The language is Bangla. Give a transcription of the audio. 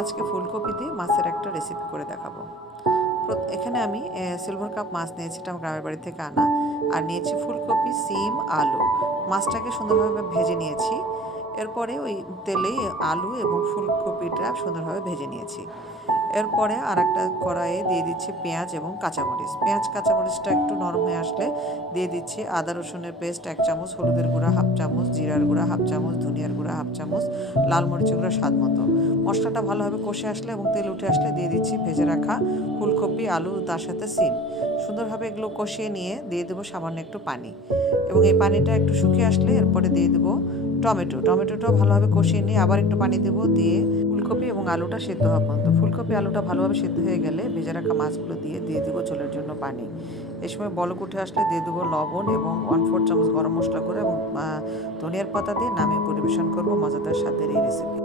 আজকে ফুলকপি দিয়ে মাছের একটা রেসিপি করে দেখাবো। এখানে আমি সিলভার কাপ মাছ নিয়েছি, এটা আমার গ্রামের বাড়ি থেকে আনা। আর নিয়েছি ফুলকপি, সিম, আলু। মাছটাকে সুন্দরভাবে ভেজে নিয়েছি। এরপরে ওই তেলেই আলু এবং ফুলকপিটা সুন্দরভাবে ভেজে নিয়েছি। এরপরে আর একটা কড়াইয়ে দিয়ে দিচ্ছি পেঁয়াজ এবং কাঁচামরিচ। পেঁয়াজ কাঁচামরিচটা একটু নরম হয়ে আসলে দিয়ে দিচ্ছি আদা রসুনের পেস্ট 1 চামচ, হলুদের গুঁড়া 1/2 চামচ, জিরার গুঁড়া 1/2 চামচ, ধনিয়ার গুঁড়া 1/2 চামচ, লাল মরিচের গুঁড়া স্বাদ মতো। মশলাটা ভালোভাবে কষে আসলে এবং তেল উঠে আসলে দিয়ে দিচ্ছি ভেজে রাখা ফুলকপি, আলু, তার সাথে সিম। সুন্দরভাবে এগুলো কষিয়ে নিয়ে দিয়ে দেবো সামান্য একটু পানি, এবং এই পানিটা একটু শুকিয়ে আসলে এরপরে দিয়ে দেবো টমেটোটাও ভালোভাবে কষিয়ে নিয়ে আবার একটু পানি দেবো, দিয়ে ফুলকপি এবং আলুটা সেদ্ধ হওয়া পর্যন্ত। ফুলকপি আলুটা ভালোভাবে সেদ্ধ হয়ে গেলে ভেজে রাখা মাছগুলো দিয়ে দেবো ঝোলের জন্য পানি। এই সময় বলক উঠে আসলে দিয়ে দেবো লবণ এবং 1/4 চামচ গরম মশলা গুঁড়ো এবং ধনিয়ার পাতা দিয়ে নামিয়ে পরিবেশন করবো মজাদার স্বাদের এই রেসিপি।